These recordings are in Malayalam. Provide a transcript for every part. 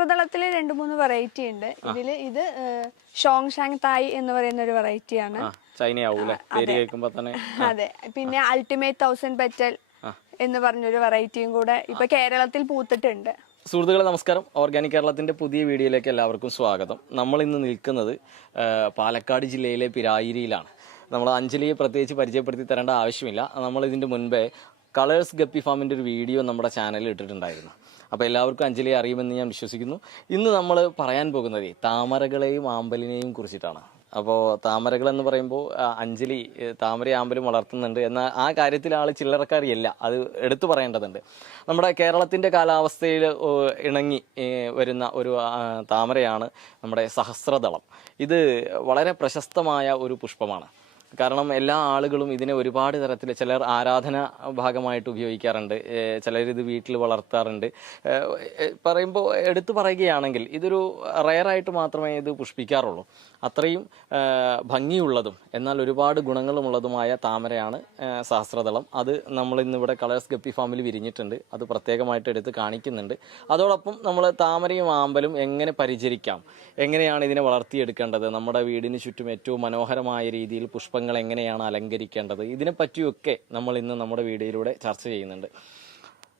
സഹസ്രദളത്തിൽ 2-3 വെറൈറ്റി ഉണ്ട്. ഇതില് ഇത് ഷോങ്ഷാങ് തായ് എന്ന് പറയുന്ന ഒരു വെറൈറ്റി ആണ്. അതെ. പിന്നെ അൾട്ടിമേറ്റ് 1000 പെറ്റൽ എന്ന് പറഞ്ഞൊരു വെറൈറ്റിയും കൂടെ ഇപ്പൊ കേരളത്തിൽ പൂത്തിട്ടുണ്ട്. സുഹൃത്തുക്കളെ നമസ്കാരം. ഓർഗാനിക് കേരളത്തിന്റെ പുതിയ വീഡിയോയിലേക്ക് എല്ലാവർക്കും സ്വാഗതം. നമ്മൾ ഇന്ന് നിൽക്കുന്നത് പാലക്കാട് ജില്ലയിലെ പിരായിരിയിലാണ്. നമ്മൾ അഞ്ജലിയെ പ്രത്യേകിച്ച് പരിചയപ്പെടുത്തി തരേണ്ട ആവശ്യമില്ല. നമ്മൾ ഇതിന്റെ മുൻപേ കളേഴ്സ് ഗപ്പി ഫാമിന്റെ ഒരു വീഡിയോ നമ്മുടെ ചാനലിൽ ഇട്ടിട്ടുണ്ടായിരുന്നു. അപ്പോൾ എല്ലാവർക്കും അഞ്ജലിയെ അറിയുമെന്ന് ഞാൻ വിശ്വസിക്കുന്നു. ഇന്ന് നമ്മൾ പറയാൻ പോകുന്നത് താമരകളെയും ആമ്പലിനെയും കുറിച്ചിട്ടാണ്. അപ്പോൾ താമരകൾ എന്ന് പറയുമ്പോൾ അഞ്ജലി താമരയും ആമ്പലും വളർത്തുന്നുണ്ട്. എന്നാൽ ആ കാര്യത്തിൽ ആൾ ചില്ലറക്കാരിയല്ല, അത് എടുത്തു പറയേണ്ടതുണ്ട്. നമ്മുടെ കേരളത്തിൻ്റെ കാലാവസ്ഥയിൽ ഇണങ്ങി വരുന്ന ഒരു താമരയാണ് നമ്മുടെ സഹസ്രദളം. ഇത് വളരെ പ്രശസ്തമായ ഒരു പുഷ്പമാണ്. കാരണം എല്ലാ ആളുകളും ഇതിനെ ഒരുപാട് തരത്തിൽ, ചിലർ ആരാധന ഭാഗമായിട്ട് ഉപയോഗിക്കാറുണ്ട്, ചിലരിത് വീട്ടിൽ വളർത്താറുണ്ട്. പറയുമ്പോൾ എടുത്തു പറയുകയാണെങ്കിൽ ഇതൊരു റെയറായിട്ട് മാത്രമേ ഇത് പുഷ്പിക്കാറുള്ളൂ. അത്രയും ഭംഗിയുള്ളതും എന്നാൽ ഒരുപാട് ഗുണങ്ങളുമുള്ളതുമായ താമരയാണ് സഹസ്രദളം. അത് നമ്മൾ ഇന്നിവിടെ കളേഴ്സ് ഗപ്പി ഫാമിൽ വിരിഞ്ഞിട്ടുണ്ട്. അത് പ്രത്യേകമായിട്ട് എടുത്ത് കാണിക്കുന്നുണ്ട്. അതോടൊപ്പം നമ്മൾ താമരയും ആമ്പലും എങ്ങനെ പരിചരിക്കാം, എങ്ങനെയാണ് ഇതിനെ വളർത്തിയെടുക്കേണ്ടത്, നമ്മുടെ വീടിന് ചുറ്റും ഏറ്റവും മനോഹരമായ രീതിയിൽ പുഷ്പങ്ങൾ എങ്ങനെയാണ് അലങ്കരിക്കേണ്ടത്, ഇതിനെപ്പറ്റിയൊക്കെ നമ്മൾ ഇന്ന് നമ്മുടെ വീഡിയോയിലൂടെ ചർച്ച ചെയ്യുന്നുണ്ട്.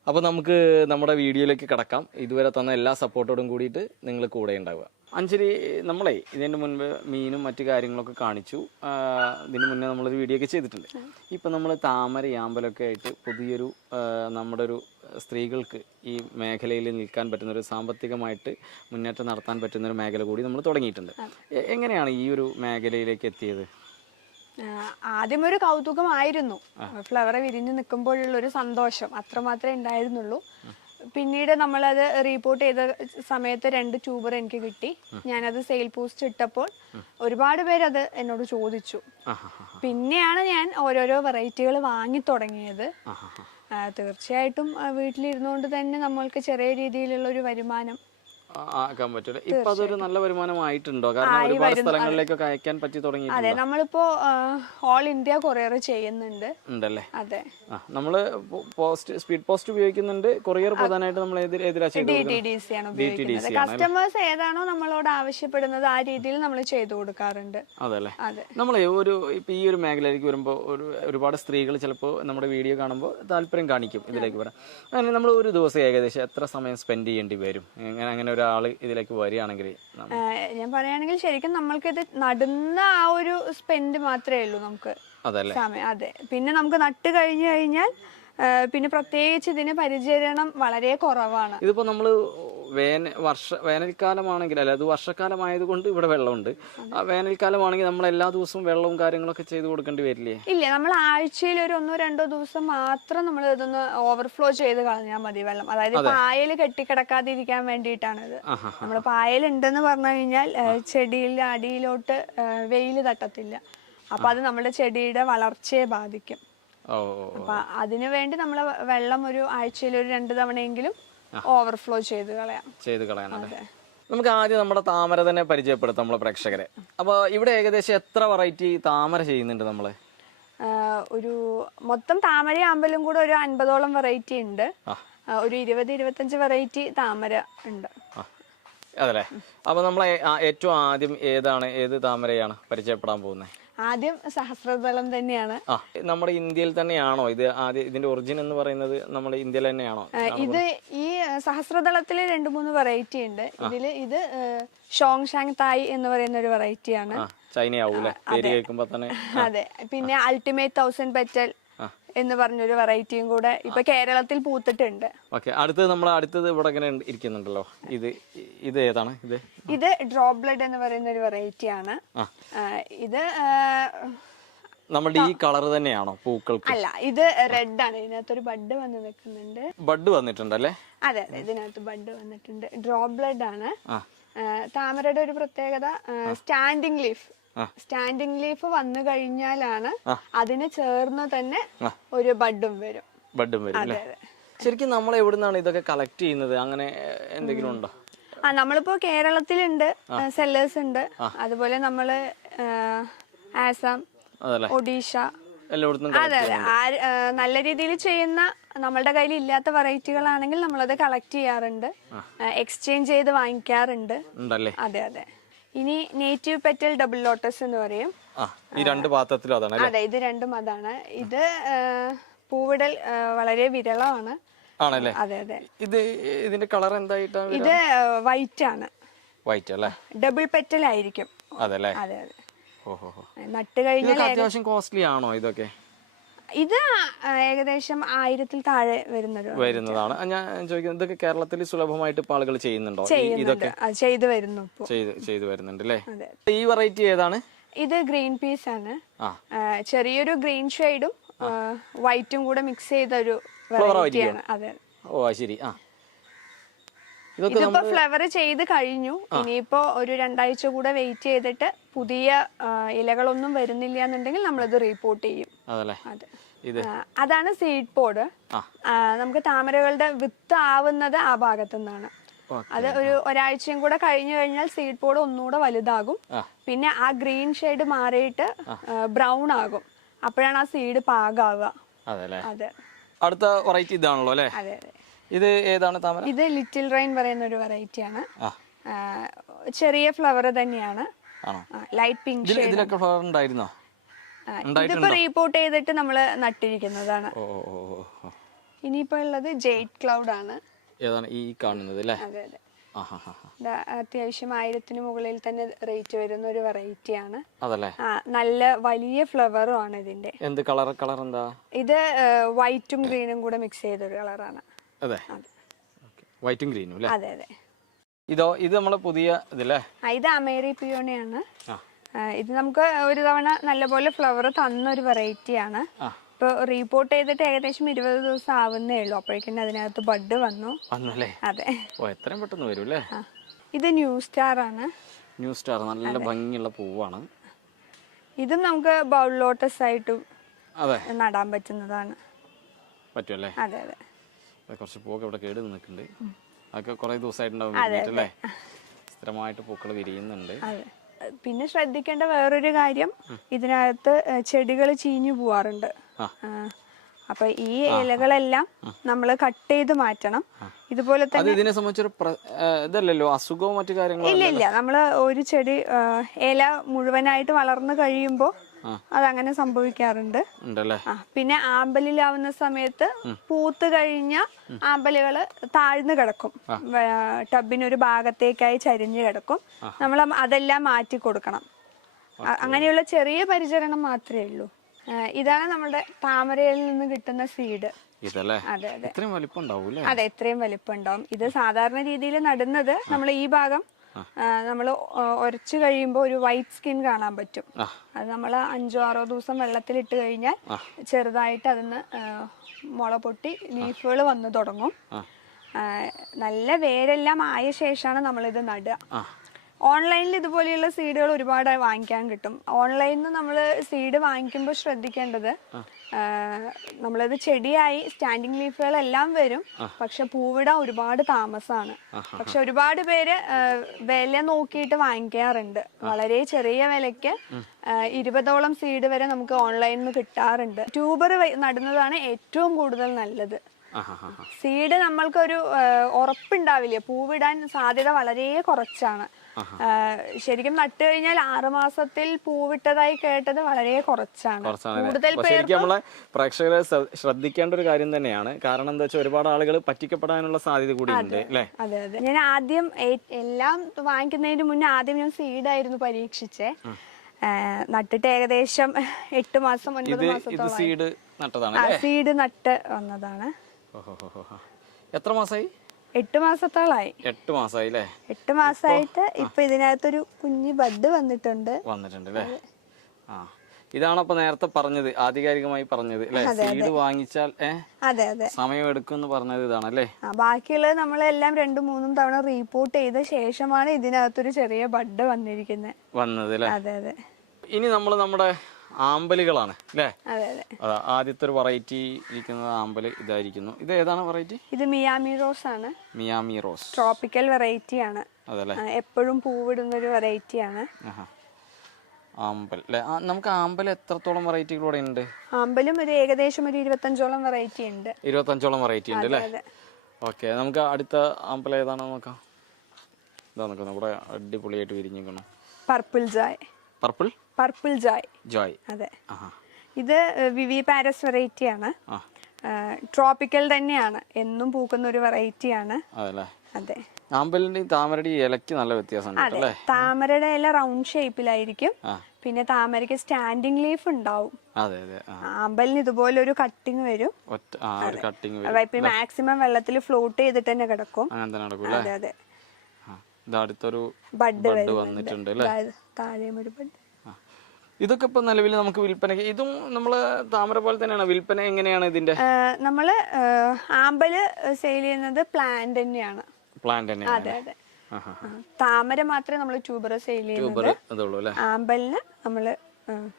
അപ്പോൾ നമുക്ക് നമ്മുടെ വീഡിയോയിലേക്ക് കടക്കാം. ഇതുവരെ തന്ന എല്ലാ സപ്പോർട്ടോടും കൂടിയിട്ട് നിങ്ങൾ കൂടെ ഉണ്ടാവുക. അഞ്ജലി, നമ്മളെ ഇതിൻ്റെ മുൻപ് മീനും മറ്റു കാര്യങ്ങളൊക്കെ കാണിച്ചു. ഇതിന് മുന്നേ നമ്മളൊരു വീഡിയോ ഒക്കെ ചെയ്തിട്ടുണ്ട്. ഇപ്പം നമ്മൾ താമര ആമ്പലൊക്കെ ആയിട്ട് പുതിയൊരു നമ്മുടെ ഒരു സ്ത്രീകൾക്ക് ഈ മേഖലയിൽ നിൽക്കാൻ പറ്റുന്നൊരു സാമ്പത്തികമായിട്ട് മുന്നേറ്റം നടത്താൻ പറ്റുന്നൊരു മേഖല കൂടി നമ്മൾ തുടങ്ങിയിട്ടുണ്ട്. എങ്ങനെയാണ് ഈ ഒരു മേഖലയിലേക്ക് എത്തിയത്? ആദ്യം ഒരു കൗതുകമായിരുന്നു. ഫ്ലവർ വിരിഞ്ഞു നിൽക്കുമ്പോഴുള്ള ഒരു സന്തോഷം അത്രമാത്രമേ ഉണ്ടായിരുന്നുള്ളൂ. പിന്നീട് നമ്മളത് റിപ്പോർട്ട് ചെയ്ത സമയത്ത് 2 ട്യൂബർ എനിക്ക് കിട്ടി. ഞാനത് സെയിൽ പോസ്റ്റ് ഇട്ടപ്പോൾ ഒരുപാട് പേരത് എന്നോട് ചോദിച്ചു. പിന്നെയാണ് ഞാൻ ഓരോരോ വെറൈറ്റികൾ വാങ്ങി തുടങ്ങിയത്. തീർച്ചയായിട്ടും വീട്ടിലിരുന്നുകൊണ്ട് തന്നെ നമ്മൾക്ക് ചെറിയ രീതിയിലുള്ള ഒരു വരുമാനം ആക്കാൻ പറ്റില്ല. ഇപ്പൊ അതൊരു നല്ല വരുമാനമായിട്ടുണ്ടോ? കാരണം ഒരുപാട് സ്ഥലങ്ങളിലേക്കൊക്കെ അയക്കാൻ പറ്റി തുടങ്ങി. അതെ, നമ്മളിപ്പോ ഓൾ ഇന്ത്യ കൊറിയർ ചെയ്യുന്നുണ്ട്. ഉണ്ടല്ലേ? അതെ. നമ്മള് സ്പീഡ് പോസ്റ്റ് ഉപയോഗിക്കുന്നുണ്ട്. കൊറിയർ പ്രധാനമായിട്ട് നമ്മൾ DTDC ആണ് ഉപയോഗിക്കുന്നത്. കസ്റ്റമേഴ്സ് ഏതാണോ നമ്മളോട് ആവശ്യപ്പെടുന്നത് ആ രീതിയിൽ നമ്മൾ ചെയ്തു കൊടുക്കാറുണ്ട്. അതല്ലേ? അതെ. നമ്മളെ ഇപ്പൊ ഈ ഒരു മേഖലയിലേക്ക് വരുമ്പോൾ ഒരുപാട് സ്ത്രീകൾ ചിലപ്പോൾ നമ്മുടെ വീഡിയോ കാണുമ്പോൾ താല്പര്യം കാണിക്കും ഇതിലേക്ക് വരാൻ. അങ്ങനെ നമ്മൾ ഒരു ദിവസം ഏകദേശം എത്ര സമയം സ്പെൻഡ് ചെയ്യേണ്ടി വരും അങ്ങനെ ഒരാള് ഇതിലേക്ക് വരികയാണെങ്കിൽ? ഞാൻ പറയുകയാണെങ്കിൽ ശരിക്കും നമ്മൾക്കിത് നടുന്ന ആ ഒരു സ്പെൻഡ് മാത്രമേ ഉള്ളൂ നമുക്ക് സമയം. അതെ. പിന്നെ നമുക്ക് നട്ട് കഴിഞ്ഞു കഴിഞ്ഞാൽ പിന്നെ പ്രത്യേകിച്ച് ഇതിന് പരിചരണം വളരെ കുറവാണ്. ഇതിപ്പോ നമ്മള് വേനൽക്കാലമാണെങ്കിൽ, അല്ല അത് വർഷക്കാലമായത് കൊണ്ട് ഇവിടെ വെള്ളമുണ്ട്. വേനൽക്കാലമാണെങ്കിൽ നമ്മൾ എല്ലാ ദിവസവും വെള്ളവും കാര്യങ്ങളൊക്കെ ചെയ്ത് കൊടുക്കേണ്ടി വരില്ലേ? ഇല്ല, നമ്മൾ ആഴ്ചയിൽ ഒരു 1-2 ദിവസം മാത്രം നമ്മൾ ഇതൊന്ന് ഓവർഫ്ലോ ചെയ്ത് കളഞ്ഞാൽ മതി വെള്ളം. അതായത് പായൽ കെട്ടിക്കിടക്കാതിരിക്കാൻ വേണ്ടിയിട്ടാണ് ഇത്. നമ്മൾ പായൽ ഉണ്ടെന്ന് പറഞ്ഞു കഴിഞ്ഞാൽ ചെടിയുടെ അടിയിലോട്ട് വെയിൽ തട്ടത്തില്ല. അപ്പൊ അത് നമ്മുടെ ചെടിയുടെ വളർച്ചയെ ബാധിക്കും. അപ്പൊ അതിനു വേണ്ടി നമ്മൾ വെള്ളം ഒരു ആഴ്ചയിൽ ഒരു 2 തവണയെങ്കിലും ഓവർഫ്ലോ ചെയ്ത് കളയാം. നമുക്ക് ആദ്യം നമ്മുടെ താമര തന്നെ പരിചയപ്പെടുത്താം നമ്മളെ പ്രേക്ഷകരെ. അപ്പൊ ഇവിടെ ഏകദേശം എത്ര വെറൈറ്റി താമര ചെയ്യുന്നുണ്ട് നമ്മള്? ഒരു മൊത്തം താമര ആമ്പലും കൂടെ ഒരു 50ഓളം വെറൈറ്റി ഉണ്ട്. ഒരു 20-25 വെറൈറ്റി താമര ഉണ്ട്. അതല്ലേ? അപ്പൊ നമ്മളെ ഏറ്റവും ആദ്യം ഏത് താമരയാണ് പരിചയപ്പെടാൻ പോകുന്നത്? ആദ്യം സഹസ്രദളം തന്നെയാണ്. നമ്മുടെ ഇന്ത്യയിൽ തന്നെയാണോ ഇത് ആദ്യം? ഇതിന്റെ ഒറിജിൻ എന്ന് പറയുന്നത് നമ്മുടെ ഇന്ത്യയിൽ തന്നെയാണോ? ഇത് ഈ സഹസ്രദളത്തിൽ 2-3 വെറൈറ്റി ഉണ്ട്. ഇത് ഷോങ്ഷാങ് തായ് എന്ന് പറയുന്ന ഒരു വെറൈറ്റിയാണ്. ചൈനയാവൂല്ലേ പേര് കേൾക്കുമ്പോ തന്നെ? അതെ. പിന്നെ അൾട്ടിമേറ്റ് 1000 പെറ്റൽ എന്ന് പറഞ്ഞൊരു വെറൈറ്റിയും കൂടെ ഇപ്പൊ കേരളത്തിൽ പൂത്തിട്ടുണ്ട്. അടുത്തത് ഇവിടെ ഇങ്ങനെ ഇരിക്കുന്നുണ്ടല്ലോ. ഇത് ഏതാണ്? ഇത് ഡ്രോപ്പ് ബ്ലഡ് എന്ന് പറയുന്ന ഒരു വെറൈറ്റി ആണ്. ഇത് നമ്മുടെ ഈ കളർ തന്നെയാണോ പൂക്കൾക്ക്? അല്ല, ഇത് റെഡ് ആണ്. ഇതിനകത്തൊരു ബഡ് വന്ന് നിൽക്കുന്നുണ്ട്. ബഡ് വന്നിട്ടുണ്ടല്ലേ? അതെ, ഇതിനകത്ത് ബഡ് വന്നിട്ടുണ്ട്. ഡ്രോപ്പ് ബ്ലഡ് ആണ്. താമരയുടെ ഒരു പ്രത്യേകത സ്റ്റാൻഡിംഗ് ലീഫ് വന്നു കഴിഞ്ഞാലാണ് അതിന് ചേർന്ന് തന്നെ ഒരു ബഡും വരും. അതെ. ശരിക്കും നമ്മൾ എവിടുന്നാണ് ഇതൊക്കെ കളക്ട് ചെയ്യുന്നത്? അങ്ങനെ എന്തെങ്കിലും ഉണ്ടോ? നമ്മളിപ്പോ കേരളത്തിലുണ്ട്, സെല്ലേഴ്സ് ഉണ്ട്. അതുപോലെ നമ്മള് ആസാം, ഒഡീഷ, എല്ലായിടത്തും അതെ നല്ല രീതിയിൽ ചെയ്യുന്ന നമ്മളുടെ കയ്യിൽ ഇല്ലാത്ത വെറൈറ്റികളാണെങ്കിൽ നമ്മളത് കളക്ട് ചെയ്യാറുണ്ട്, എക്സ്ചേഞ്ച് ചെയ്ത് വാങ്ങിക്കാറുണ്ട്. ഉണ്ടല്ലേ? അതെ അതെ. ഇനി നേറ്റീവ് പെറ്റൽ ഡബിൾ ലോട്ടസ് എന്ന് പറയും. ഈ രണ്ട് പാത്രത്തിലും അതാണ്? അതെ, ഇത് രണ്ടും അതാണ്. ഇത് പൂവിടൽ വളരെ വിരളമാണ്. ആണല്ലേ? അതെ അതെ. ഇതിന്റെ കളർ എന്തായിട്ടാണ്? ഇത് വൈറ്റ് ആണ്. വൈറ്റ് അല്ലേ? ഡബിൾ പെറ്റൽ ആയിരിക്കും. അതല്ലേ? അതെ അതെ. ഓഹോ. നട്ട് കഴിഞ്ഞാൽ അത്യാവശ്യം കോസ്റ്റ്ലി ആണോ ഇതൊക്കെ? ഇത് ഏകദേശം 1000-ൽ താഴെ വരുന്നതാണ്. ഞാൻ ചോദിക്കുന്നത്, ഇതൊക്കെ കേരളത്തിൽ സുലഭമായിട്ട് ഇപ്പോൾ ആളുകൾ ചെയ്യുന്നുണ്ടോ? ഇതൊക്കെ ചെയ്തു വരുന്നു, ചെയ്തു വരുന്നുണ്ട് അല്ലേ? ഈ വെറൈറ്റി ഏതാണ്? ഇത് ഗ്രീൻ പീസ് ആണ്. ചെറിയൊരു ഗ്രീൻ ഷെയ്ഡും വൈറ്റും കൂടെ മിക്സ് ചെയ്ത ഒരു വെറൈറ്റിയാണ്. അതെ. ഓ ശരി. ഇതിപ്പോ ഫ്ലവർ ചെയ്ത് കഴിഞ്ഞു. ഇനിയിപ്പോ ഒരു 2 ആഴ്ച കൂടെ വെയിറ്റ് ചെയ്തിട്ട് പുതിയ ഇലകളൊന്നും വരുന്നില്ല എന്നുണ്ടെങ്കിൽ നമ്മളിത് റിപ്പോർട്ട് ചെയ്യും. അതെ. അതാണ് സീഡ് പോഡ്. നമുക്ക് താമരകളുടെ വിത്ത് ആവുന്നത് ആ ഭാഗത്തു നിന്നാണ്. അത് ഒരാഴ്ചയും കൂടെ കഴിഞ്ഞു കഴിഞ്ഞാൽ സീഡ് പോഡ് ഒന്നുകൂടെ വലുതാകും. പിന്നെ ആ ഗ്രീൻ ഷെയ്ഡ് മാറിയിട്ട് ബ്രൗൺ ആകും. അപ്പോഴാണ് ആ സീഡ് പാകാവുക. അതെ. അടുത്ത വെറൈറ്റി ഇതാണല്ലോ അല്ലേ? അതെ അതെ. ഇത് ഏതാണ് താമര? ഇത് ലിറ്റിൽ റൈൻ പറയുന്ന ഒരു വെറൈറ്റി ആണ്. ചെറിയ ഫ്ലവർ തന്നെയാണ്. Light pink shade. ഇതിലൊക്കെ ഫ്ലവർ ഉണ്ടായിരുന്നോ? ഇതിപ്പോ റീപോർട്ട് ചെയ്തിട്ട് നമ്മള് നട്ടിരിക്കുന്നതാണ്. ഇനിയിപ്പോ ഉള്ളത് ജെയ്ഡ് ക്ലൗഡ് ആണ്. ഏതാണ് ഈ കാണുന്നത് അല്ലേ? അതെ അതെ. അത്യാവശ്യം 1000-ന് മുകളിൽ തന്നെ റേറ്റ് വരുന്ന ഒരു വെറൈറ്റി ആണ്. നല്ല വലിയ ഫ്ലവറും ആണ് ഇതിന്റെ. എന്ത് കളർ എന്താ? ഇത് വൈറ്റും ഗ്രീനും കൂടെ മിക്സ് ചെയ്തൊരു കളറാണ്. അതെ, വൈറ്റും ഗ്രീനും അല്ലേ? അതെ അതെ. ഇത് നമ്മളെ പുതിയ ഇതല്ലേ? ഇത് അമേരി പിയോണിയാണ്. ഇത് നമുക്ക് ഒരു തവണ നല്ലപോലെ ഫ്ലവർ തന്നൊരു വെറൈറ്റി ആണ്. ഇപ്പൊ റീപോർട്ട് ചെയ്തിട്ട് ഏകദേശം 20 ദിവസം ആവുന്നേ ഉള്ളൂ. അപ്പോഴേക്കും അതിനകത്ത് ബഡ് വന്നു. അതെ. എത്രയും പെട്ടെന്ന് വരും അല്ലേ? ഇത് ന്യൂ സ്റ്റാർ ആണ്. ന്യൂ സ്റ്റാർ നല്ല ഭംഗിയുള്ള പൂവാണ്. ഇതും നമുക്ക് ബൗൾ ലോട്ടസ് ആയിട്ട് നടാൻ പറ്റുന്നതാണ്. പറ്റുമല്ലേ? അതെ അതെ. കുറച്ച് പൂവൊക്കെ ഇവിടെ കേട് നിൽക്കുന്നുണ്ട്. അതൊക്കെ കുറെ ദിവസമായിട്ടുണ്ടാവും അല്ലേ? സ്ഥിരമായിട്ട് പൂക്കൾ വിരിയുന്നുണ്ട്. പിന്നെ ശ്രദ്ധിക്കേണ്ട വേറൊരു കാര്യം, ഇതിനകത്ത് ചെടികൾ ചീഞ്ഞു പോവാറുണ്ട്. അപ്പൊ ഈ ഇലകളെല്ലാം നമ്മൾ കട്ട് ചെയ്ത് മാറ്റണം. ഇതുപോലെ തന്നെ ഇതിനെ സംബന്ധിച്ചൊരു ഇതല്ലല്ലോ, അസുഖവും മറ്റു കാര്യങ്ങളും ഇല്ല. നമ്മള് ഒരു ചെടി ഇല മുഴുവനായിട്ട് വളർന്നു കഴിയുമ്പോ അതങ്ങനെ സംഭവിക്കാറുണ്ട്. പിന്നെ ആമ്പലിലാവുന്ന സമയത്ത് പൂത്ത് കഴിഞ്ഞ ആമ്പലുകള് താഴ്ന്നു കിടക്കും, ടബിനൊരു ഭാഗത്തേക്കായി ചരിഞ്ഞു കിടക്കും. നമ്മൾ അതെല്ലാം മാറ്റി കൊടുക്കണം. അങ്ങനെയുള്ള ചെറിയ പരിചരണം മാത്രമേ ഉള്ളൂ. ഇതാണ് നമ്മുടെ താമരയിൽ നിന്ന് കിട്ടുന്ന സീഡ്. അതെ അതെ. ഇത്രയും വലിപ്പം ഉണ്ടാവും. അതെ, ഇത്രയും വലിപ്പം ഉണ്ടാവും. ഇത് സാധാരണ രീതിയിൽ നടുന്നത് നമ്മൾ ഈ ഭാഗം നമ്മൾ ഉരച്ചു കഴിയുമ്പോൾ ഒരു വൈറ്റ് സ്കിൻ കാണാൻ പറ്റും. അത് നമ്മൾ 5-6 ദിവസം വെള്ളത്തിലിട്ട് കഴിഞ്ഞാൽ ചെറുതായിട്ട് അതിന് മുള പൊട്ടി ലീഫുകൾ വന്നു തുടങ്ങും. നല്ല വേരെല്ലാം ആയ ശേഷമാണ് നമ്മളിത് നടുക. ഓൺലൈനിൽ ഇതുപോലെയുള്ള സീഡുകൾ ഒരുപാട് വാങ്ങിക്കാൻ കിട്ടും. ഓൺലൈനിൽ നിന്ന് നമ്മൾ സീഡ് വാങ്ങിക്കുമ്പോൾ ശ്രദ്ധിക്കേണ്ടത്, നമ്മളത് ചെടിയായി സ്റ്റാൻഡിങ് ലീഫുകളെല്ലാം വരും, പക്ഷെ പൂവിടാൻ ഒരുപാട് താമസമാണ്. പക്ഷെ ഒരുപാട് പേര് വില നോക്കിയിട്ട് വാങ്ങിക്കാറുണ്ട്. വളരെ ചെറിയ വിലയ്ക്ക് 20ഓളം സീഡ് വരെ നമുക്ക് ഓൺലൈനിൽ നിന്ന് കിട്ടാറുണ്ട്. ട്യൂബർ നടുന്നതാണ് ഏറ്റവും കൂടുതൽ നല്ലത്. സീഡ് നമ്മൾക്കൊരു ഉറപ്പുണ്ടാവില്ല, പൂവിടാൻ സാധ്യത വളരെ കുറച്ചാണ്. ശരിക്കും നട്ടു കഴിഞ്ഞാൽ 6 മാസത്തിൽ പൂവിട്ടതായി കേട്ടത് വളരെ കുറച്ചാണ്. കൂടുതൽ നമ്മളെ പ്രേക്ഷകരെ ശ്രദ്ധിക്കേണ്ട ഒരു കാര്യം തന്നെയാണ്. കാരണം എന്താ വെച്ചാൽ ഒരുപാട് ആളുകൾ പറ്റിക്കപ്പെടാനുള്ള സാധ്യത കൂടി ഉണ്ട് അല്ലേ? അതെ അതെ. ഞാൻ ആദ്യം എല്ലാം വാങ്ങിക്കുന്നതിന് മുന്നേ ആദ്യം ഞാൻ സീഡായിരുന്നു പരീക്ഷിച്ചേ. നട്ടിട്ട് ഏകദേശം 8 മാസം 9 മാസത്തോളം സീഡ് നട്ട് വന്നതാണ്. എത്ര മാസമായി? 8 മാസത്തോളായി. 8 മാസമായി അല്ലേ? 8 മാസമായിട്ട് ഇപ്പൊ ഇതിനകത്തൊരു കുഞ്ഞു ബഡ് വന്നിട്ടുണ്ട് അല്ലേ? ഇതാണ് അപ്പൊ നേരത്തെ പറഞ്ഞത്, ആധികാരികമായി പറഞ്ഞത് അല്ലേ? സീഡ് വാങ്ങിച്ചാൽ സമയം എടുക്കും പറഞ്ഞത് ഇതാണല്ലേ? ബാക്കിയുള്ളത് നമ്മളെല്ലാം 2-3 തവണ റീപോർട്ട് ചെയ്ത ശേഷമാണ് ഇതിനകത്തൊരു ചെറിയ ബഡ് വന്നത് അല്ലേ? അതെ അതെ. ഇനി നമ്മൾ നമ്മുടെ ആമ്പലുകളാണ് അല്ലേ? അതെ അതെ. ആദ്യത്തെ ഒരു വെറൈറ്റി ഇരിക്കുന്നത് ആമ്പല് ഇതായിരിക്കുന്നു. ഇത് ഏതാണ് വെറൈറ്റി? ഇത് മിയാമി റോസ് ആണ്. മിയാമി റോസ് ട്രോപ്പിക്കൽ വെറൈറ്റി ആണ്. എപ്പോഴും പൂവിടുന്ന ഒരു വെറൈറ്റി ആണ്. ആമ്പൽ അല്ലേ? നമുക്ക് ആമ്പൽ എത്രത്തോളം വെറൈറ്റികളൂടെ ഉണ്ട്? ആമ്പലും ഏകദേശം ഒരു 25ഓളം വെറൈറ്റി ഉണ്ട്. 25ഓളം വെറൈറ്റി ഉണ്ട് അല്ലേ? അതെ. ഓക്കെ, നമുക്ക് അടുത്ത ആമ്പൽ ഏതാണോ നോക്കാം. ഇതാ നോക്കാം, നമ്മുടെ അടിപൊളിയായിട്ട് വിരിഞ്ഞിരിക്കണം. പർപ്പിൾ ജോയ്. പർപ്പിൾ ജോയ്. ജോയ്. അതെ. ഇത് വിവി പാരസ് വെറൈറ്റി ആണ്. ട്രോപ്പിക്കൽ തന്നെയാണ്, എന്നും പൂക്കുന്ന ഒരു വെറൈറ്റിയാണ്. അതെ. ആമ്പലിന്റെ താമരയുടെ ഇലക്ക് നല്ല വ്യത്യാസം. അതെ, താമരയുടെ ഇല റൗണ്ട് ഷേപ്പിലായിരിക്കും. പിന്നെ താമരയ്ക്ക് സ്റ്റാൻഡിങ് ലീഫ് ഉണ്ടാവും. ആമ്പലിന് ഇതുപോലെ ഒരു കട്ടിങ് വരും. മാക്സിമം വെള്ളത്തിൽ ഫ്ലോട്ട് ചെയ്തിട്ട് തന്നെ കിടക്കും. അതെ അതെ. ബഡ് വന്നിട്ടുണ്ട്. താഴെയും ഒരു ബഡ്. ഇതൊക്കെ ഇപ്പൊ നിലവിൽ നമുക്ക് വിൽപ്പന, ഇതും നമ്മള് താമര പോലെ തന്നെയാണ്. വിൽപ്പന എങ്ങനെയാണ് ഇതിന്റെ? നമ്മള് ആമ്പല് സെയിൽ ചെയ്യുന്നത് പ്ലാന്റ് തന്നെയാണ്. അതെ അതെ. താമര മാത്രമേ നമ്മൾ ട്യൂബർ സെയിൽ ചെയ്യുന്നത്. ആമ്പലിന് നമ്മള്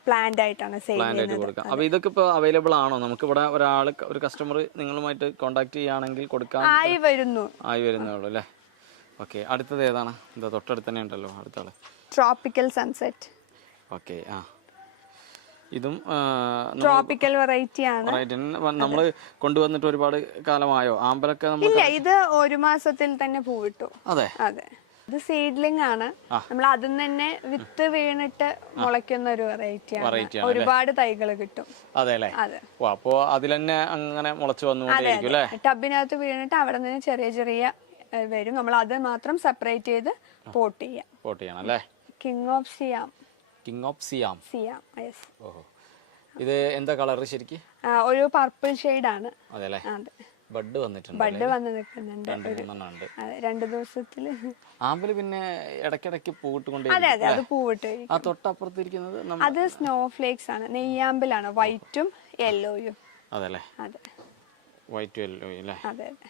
പ്ലാന്റ് ആയിട്ടാണ് സെയിൽ ചെയ്യുന്നത്. അപ്പൊ ഇതൊക്കെ ഇപ്പൊ അവൈലബിൾ ആണോ? നമുക്ക് ഇവിടെ ഒരു കസ്റ്റമർ നിങ്ങളുമായിട്ട് കോണ്ടാക്ട് ചെയ്യുകയാണെങ്കിൽ കൊടുക്കാൻ ആയി വരുന്നേ ഉള്ളൂ അല്ലേ? ഓക്കെ, അടുത്തത് ഏതാണ്? എന്താ തൊട്ടടുത്ത് തന്നെ ഉണ്ടല്ലോ അടുത്ത ആള്. Tropical sunset. ഓക്കെ, ഇതും ട്രോപ്പിക്കൽ വെറൈറ്റി ആണ്. നമ്മള് കൊണ്ടുവന്നിട്ട് ഒരുപാട് കാലമായോ? ആമ്പലൊക്കെ ഇല്ല, ഇത് ഒരു മാസത്തിൽ തന്നെ പൂവിട്ടു. അതെ അതെ. ഇത് സീഡ്ലിംഗ് ആണ്. നമ്മൾ അതിൽ തന്നെ വിത്ത് വീണിട്ട് മുളയ്ക്കുന്ന ഒരു വെറൈറ്റിയാണ്. ഒരുപാട് തൈകൾ കിട്ടും. അതെ അല്ലേ? അപ്പോ അതിൽ തന്നെ അങ്ങനെ മുളച്ചു വന്നുകൊണ്ടിരിക്കും അല്ലേ? ടബിനകത്ത് വീണിട്ട് അവിടെ നിന്ന് ചെറിയ ചെറിയ വരും. നമ്മൾ അത് മാത്രം സെപ്പറേറ്റ് ചെയ്ത് പോട്ട് ചെയ്യണം അല്ലേ? കിങ് ഓഫ് സിയാം. യെസ്. ഓഹോ, ഇത് എന്താ കളർ ശരിക്ക്? ഒരു പർപ്പിൾ ഷെയ്ഡ് ആണ്. അതെ. ബഡ് വന്നിട്ടുണ്ട്. ബഡ് വന്ന് നിൽക്കുന്നുണ്ട്. 2 ദിവസത്തിൽ. ആമ്പല് പിന്നെ ഇടയ്ക്കിടയ്ക്ക് പൂവിട്ടുകൊണ്ടേ. അതെ അതെ, അത് പൂവിട്ട്. ആ തൊട്ടപ്പുറത്തിരിക്കുന്നത് അത് സ്നോ ഫ്ലേക്സ് ആണ്. നെയ്യാമ്പലാണ്, വൈറ്റും യെല്ലോയും. അതെ. വൈറ്റും യെല്ലോ അല്ലേ? അതെ അതെ.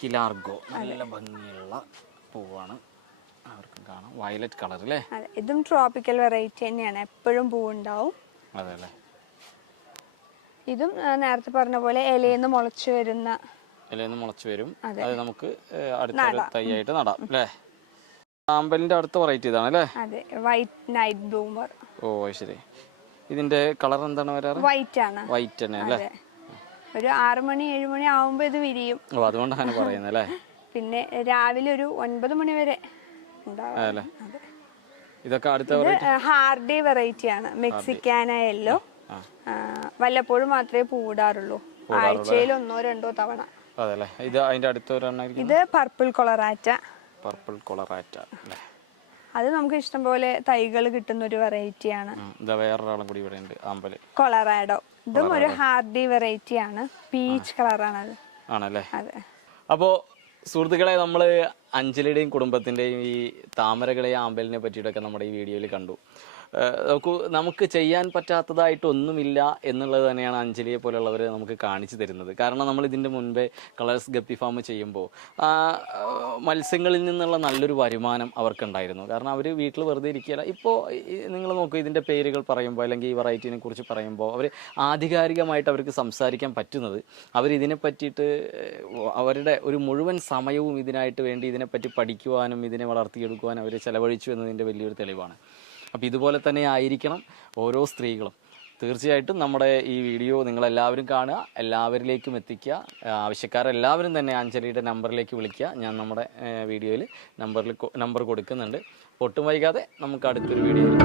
കിലാർഗോ നല്ല ഭംഗിയുള്ള പൂവാണ്. അവർക്കും കാണാം, വയലറ്റ് കളർ അല്ലേ? അതെ, ഇതും ട്രോപ്പിക്കൽ വെറൈറ്റി തന്നെയാണ്, എപ്പോഴും പൂവുണ്ടാവും. അതെ അല്ലേ? ഇതും നേരത്തെ പറഞ്ഞ പോലെ ഇലയിന്ന് മുളച്ചു വരും. അത് നമുക്ക് അടുത്ത തൈയായിട്ട് നടാം അല്ലേ? ആമ്പലിന്റെ അടുത്ത വെറൈറ്റി ഇതാണ് അല്ലേ? അതെ, വൈറ്റ് നൈറ്റ് ബ്ലൂമർ. ഓ ശരി. ഇതിന്റെ കളർ എന്താണ് വരാറ്? വൈറ്റ് ആണ്. വൈറ്റ് തന്നെ അല്ലേ? ഒരു 6 മണി 7 മണി ആവുമ്പോ ഇത് വിരിയും. ഓ, അതുകൊണ്ടാണ് പറയുന്നത് അല്ലേ? പിന്നെ രാവിലെ ഒരു 9 മണി വരെ ഉണ്ടാവും. ഇതൊക്കെ അടുത്ത ഹാർഡി വെറൈറ്റി ആണ്. Mexicana yellow. വല്ലപ്പോഴും മാത്രമേ പൂവിടാറുള്ളൂ, ആഴ്ചയിൽ 1-2 തവണ. ഇത് അതിന്റെ ഇത് പർപ്പിൾ കൊളറാറ്റ. അത് നമുക്ക് ഇഷ്ടം പോലെ തൈകൾ കിട്ടുന്ന ഒരു വെറൈറ്റിയാണ്. വേറൊരാളും കൂടി ഇവിടെ ഉണ്ട്, ആമ്പല് കൊളറാഡോ. ഇതും ഒരു ഹാർഡി വെറൈറ്റി ആണ്. പീച്ച് കളറാണ് അത്. ആണല്ലേ? അതെ. അപ്പോ സുഹൃത്തുക്കളെ, നമ്മള് അഞ്ജലിയുടെയും കുടുംബത്തിന്റെയും ഈ താമരകളെയും ആമ്പലിനെ പറ്റിയിട്ടൊക്കെ നമ്മുടെ ഈ വീഡിയോയിൽ കണ്ടു. നമുക്ക് ചെയ്യാൻ പറ്റാത്തതായിട്ടൊന്നുമില്ല എന്നുള്ളത് തന്നെയാണ് അഞ്ജലിയെ പോലുള്ളവർ നമുക്ക് കാണിച്ചു തരുന്നത്. കാരണം നമ്മൾ ഇതിൻ്റെ മുൻപേ കളേഴ്സ് ഗപ്പി ഫാം ചെയ്യുമ്പോൾ മത്സ്യങ്ങളിൽ നിന്നുള്ള നല്ലൊരു വരുമാനം അവർക്കുണ്ടായിരുന്നു. കാരണം അവർ വീട്ടിൽ വെറുതെ ഇരിക്കുകയല്ല. ഇപ്പോൾ നിങ്ങൾ നോക്കൂ, ഇതിൻ്റെ പേരുകൾ പറയുമ്പോൾ അല്ലെങ്കിൽ ഈ വെറൈറ്റീനെ കുറിച്ച് പറയുമ്പോൾ അവർ ആധികാരികമായിട്ട് അവർക്ക് സംസാരിക്കാൻ പറ്റുന്നത് അവരിതിനെ പറ്റിയിട്ട് അവരുടെ ഒരു മുഴുവൻ സമയവും ഇതിനായിട്ട് വേണ്ടി ഇതിനെപ്പറ്റി പഠിക്കുവാനും ഇതിനെ വളർത്തിയെടുക്കുവാനും അവർ ചെലവഴിച്ചു എന്നതിൻ്റെ വലിയൊരു തെളിവാണ്. അപ്പോൾ ഇതുപോലെ തന്നെ ആയിരിക്കണം ഓരോ സ്ത്രീകളും. തീർച്ചയായിട്ടും നമ്മുടെ ഈ വീഡിയോ നിങ്ങളെല്ലാവരും കാണുക, എല്ലാവരിലേക്കും എത്തിക്കുക. ആവശ്യക്കാരെല്ലാവരും തന്നെ അഞ്ജലിയുടെ നമ്പറിലേക്ക് വിളിക്കുക. ഞാൻ നമ്മുടെ വീഡിയോയിൽ നമ്പർ കൊടുക്കുന്നുണ്ട്. ഒട്ടും വൈകാതെ നമുക്ക് അടുത്തൊരു വീഡിയോയിൽ